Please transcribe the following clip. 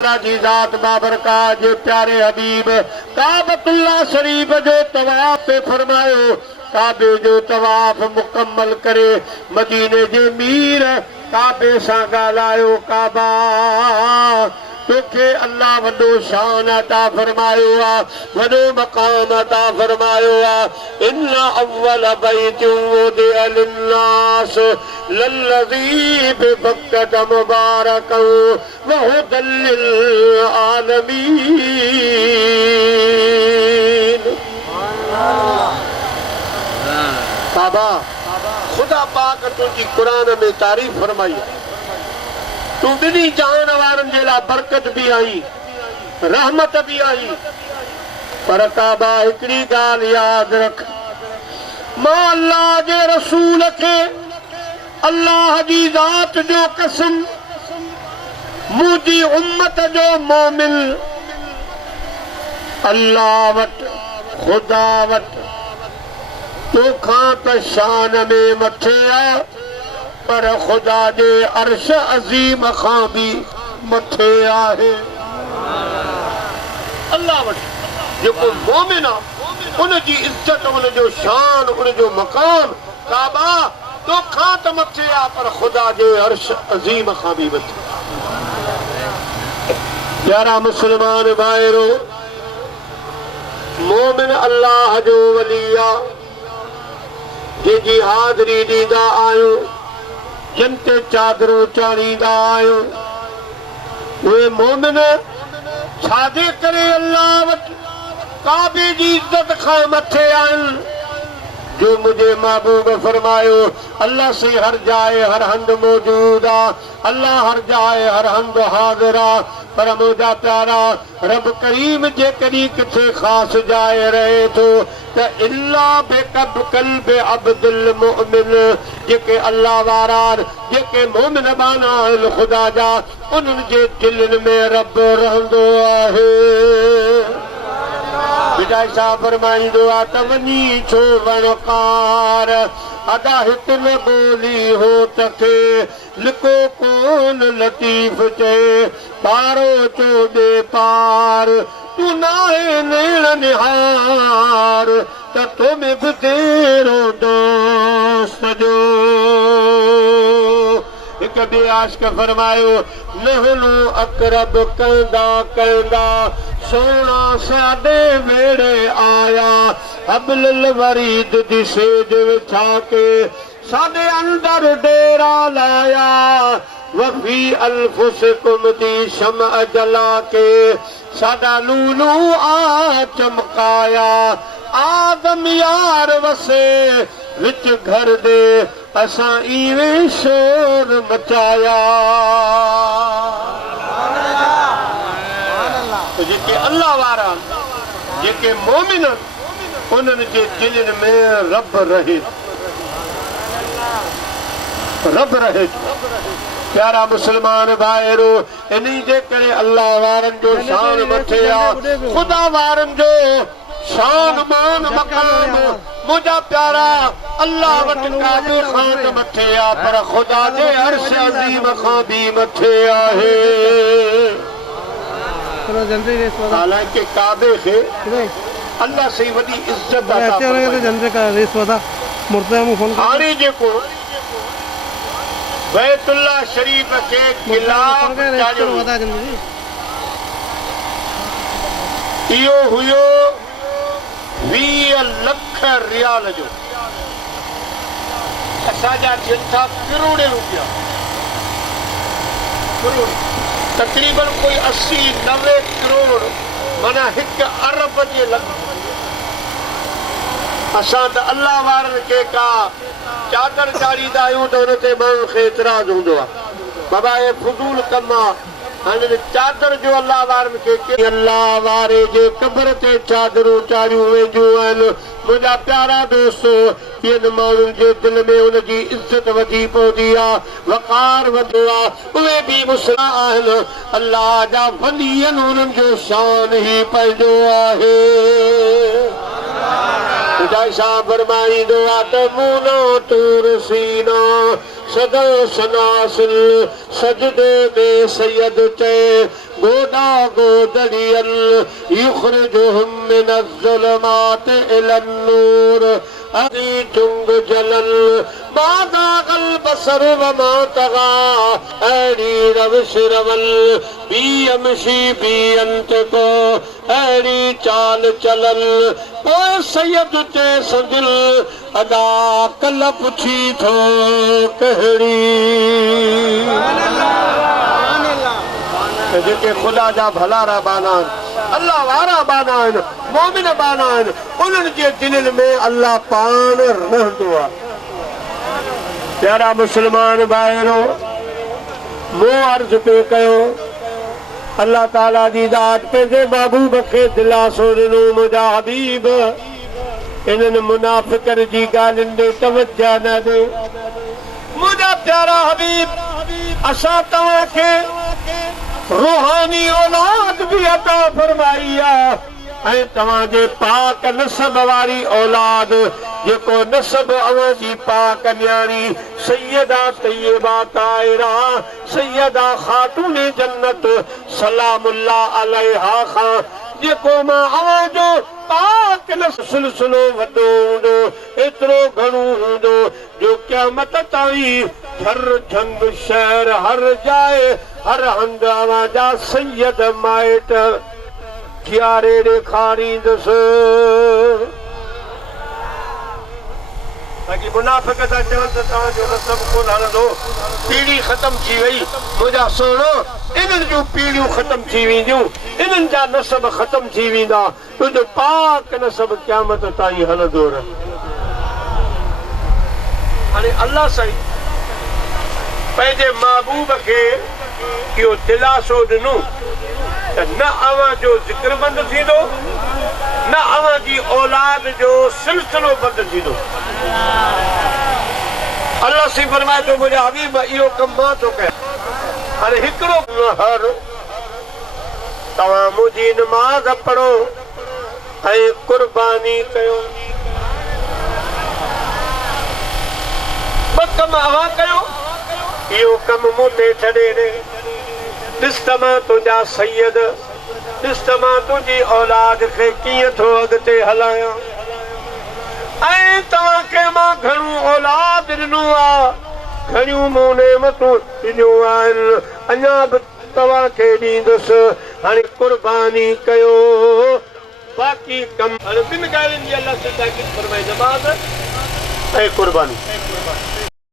जी जात बाबर का जो प्यारे हबीब काबतुल्लाह शरीफ जो तवाफ पे फरमायो काबे जो तवाफ मुकम्मल करे मदीने जे मीर काबे सा गालायो काबा तोखे अल्लाह वॾो शान अता फरमायो आ वॾो मकाम अता फरमायो आ इन्ना अव्वल बैतिन वुदिअ लिन्नास लल्लज़ी बिबक्कत मुबारकन व हुदल लिल आलमीन। काबा खुदा पाक तुझी कुरान में तारीफ फरमाई तू बिनी जहान वारन जे ला बरकत भी आई रहमत भी आई पर काबा हिकड़ी गाल याद रख मां अल्लाह जे रसूल के अल्लाह जी जात जो कसम मुझी उम्मत जो मोमिन अल्लाह वट खुदा वट तोखा त शान में मथे आ पर खुदा जे अर्श अजीम खां भी मथे आहे। अल्लाह वट जेको मोमिन आ उन जी इज्जत उन जो शान उन जो मकाम काबा तोखा त मथे आ पर खुदा जे अर्श अजीम खां भी मथे। प्यारा मुसलमान भाइरो मोमिन अल्लाह जो वली आ जी हाज़री ॾींदा आहियूं जंते चादरूं चाढ़ींदा आहियूं उहे मोमिन छाजे करे अल्लाह वटि काबे जी इज्जत खां मथे आहिनि जो मुझे महबूब फरमायो अल्लाह से हर जाए हर हंद मौजूद आ अल्लाह हर जाए हर हंद हाज़िर आ पर मुझा प्यारा रब करीम जे करी किथे खास जाए रहे तो त इल्ला बेकब कल्ब अब्दुल मुमिन जेके अल्लाह वारा जेके मोमिन बाना खुदा जा उन्हनि जे दिलनि में रब रहंदो आहे। विदाई साहब फरमाईंदो आ त वञी छो वणकार अदा हित न बोली हो तके लिको कोन लतीफ चए पारो चोदे पार तू नाहे नेण निहार त तुम्हें भी तेरो दोस्त जो एक बे आशिक फरमायो नहनु अकरब कंदा कंदा सोना साडे वेड़े आया हबल वरीद दी सेज विछा के साडे अंदर डेरा लाया वफी अल्फुसकुम दी शम जला के साडा लूलू आ चमकाया आदम यार वसे विच घर दे असां इवे शोर मचाया। जेके अल्लाह वारा जेके मोमिन उन्हनि जे दिलनि में रब रहे प्यारा मुसलमान भाइरो इन्ही जे करे अल्लाह वारनि जो शान मथे आ खुदा वारनि जो शान मान मकाम मुझा प्यारा अल्लाह वट काबे खान मथे आ पर खुदा जे अर्श अजीम खां भी मथे आहे। हालांकि काबे से अल्लाह से वडी इज्जत हाणे जेको बैतुल्लाह शरीफ के खिलाफ इहो हुयो 20 लख रियाल जो असांजा थियनि था करोड़ रुपया करोड़ तकरीबन कोई 80-90 करोड़ माना 1 अरब जे लग असां त अल्लाह वारनि के का चादर चाढ़ींदा आहियूं त हुन ते माण्हुनि खे एतिराज़ हूंदो आहे बाबा हे फुज़ूल कमु आहे हाणे चादर जो अल्लाह वारनि खे अल्लाह वारे जे कब्र ते चादरूं चाढ़ियूं वेंदियूं आहिनि मुंहिंजा प्यारा दोस्तो ॿियनि माण्हुनि जे दिलि में उनजी इज़त वधी पवंदी आहे वक़ार वधो आहे उहे बि मुस्लिम आहिनि अल्लाह जा वली आहिनि उन्हनि जो शान ई पंहिंजो आहे। फरमाईंदो आहे त मूनो तूर सीना सदा सनासिल सजदे में सैयद चे गोदा गोदड़ियल युखरिजुहुम मिनज़्ज़ुलुमाति इलन-नूर अदी जुंग जलल मादागल बसर वमा तगा ऐडी रवश रवल बी अमशी बी अंत को ऐडी चाल चलल ओए सैयद ते संदिल अदा कल पुछी थो कहड़ी जेके खुदा जा भलारा बाना अल्लाह वारा बाना मोमिन बाना उन्हनि जे दिलनि में अल्लाह पान रहंदो आहे। प्यारा मुस्लमान भाइरो मो अर्ज़ पे कयो अल्लाह ताला जी ज़ात पंहिंजे महबूब खे दिलासो ॾिनो मुंहिंजा हबीब इन्हनि मुनाफ़िकनि जी ॻाल्हियुनि ॾे तवज्जो न ॾे। मुंहिंजा प्यारा हबीब असां तव्हांखे रूहानी औलाद भी अता फरमाई है तवाजे पाक नसब वारी औलाद जेको नसब अवां जी पाक न्याणी सैयदा तैयबा ताहिरा सैयदा खातून जन्नत सलामुल्लाह अलैहा खां जेको मां अवां जो पाक सिलसिलो वॾो हूंदो एतिरो घणो हूंदो जो क़यामत ताईं हर झंग शहर हर जाए हर हंध अवां जा सैयद माइट कियारे ॾेखारींदुसि। ताकि मुनाफ़िक़ था चवनि त तव्हांजो नसब कोन हलंदो पीढ़ी ख़तम थी वई मुंहिंजा सोणो इन्हनि जूं पीढ़ियूं ख़तम थी वेंदियूं इन्हनि जा नसब ख़तम थी वेंदा तुंहिंजो पाक नसब क़यामत ताईं हलंदो रहे। हाणे अल्लाह साईं पंहिंजे महबूब खे इहो दिलासो ॾिनो त न अवां जो ज़िक्र बंदि थींदो न अवां जी औलाद जो सिलसिलो बंदि थींदो। अल्लाह सी फरमाए थो मुंहिंजा हबीब इहो कमु मां थो कयां। हाणे हिकिड़ो हर तव्हां मुंहिंजी नमाज़ पढ़ो ऐं कुर्बानी कयो ॿ कम अवां कयो इहो कमु मूं ते छॾे ॾे। ॾिस त मां तुंहिंजा सैयद ॾिस त मां तुंहिंजी औलाद खे कीअं थो अॻिते हलायां ऐं तव्हांखे मां घणो औलाद ॾिनो आहे घणियूं मूं नेमतूं ॾिनियूं आहिनि अञा बि तव्हांखे ॾींदुसि। हाणे कुर्बानी कयो बाक़ी कम हाणे ॿिनि ॻाल्हियुनि जी अलाह ताकीद फरमाए नमाज़ ऐं कुर्बानी।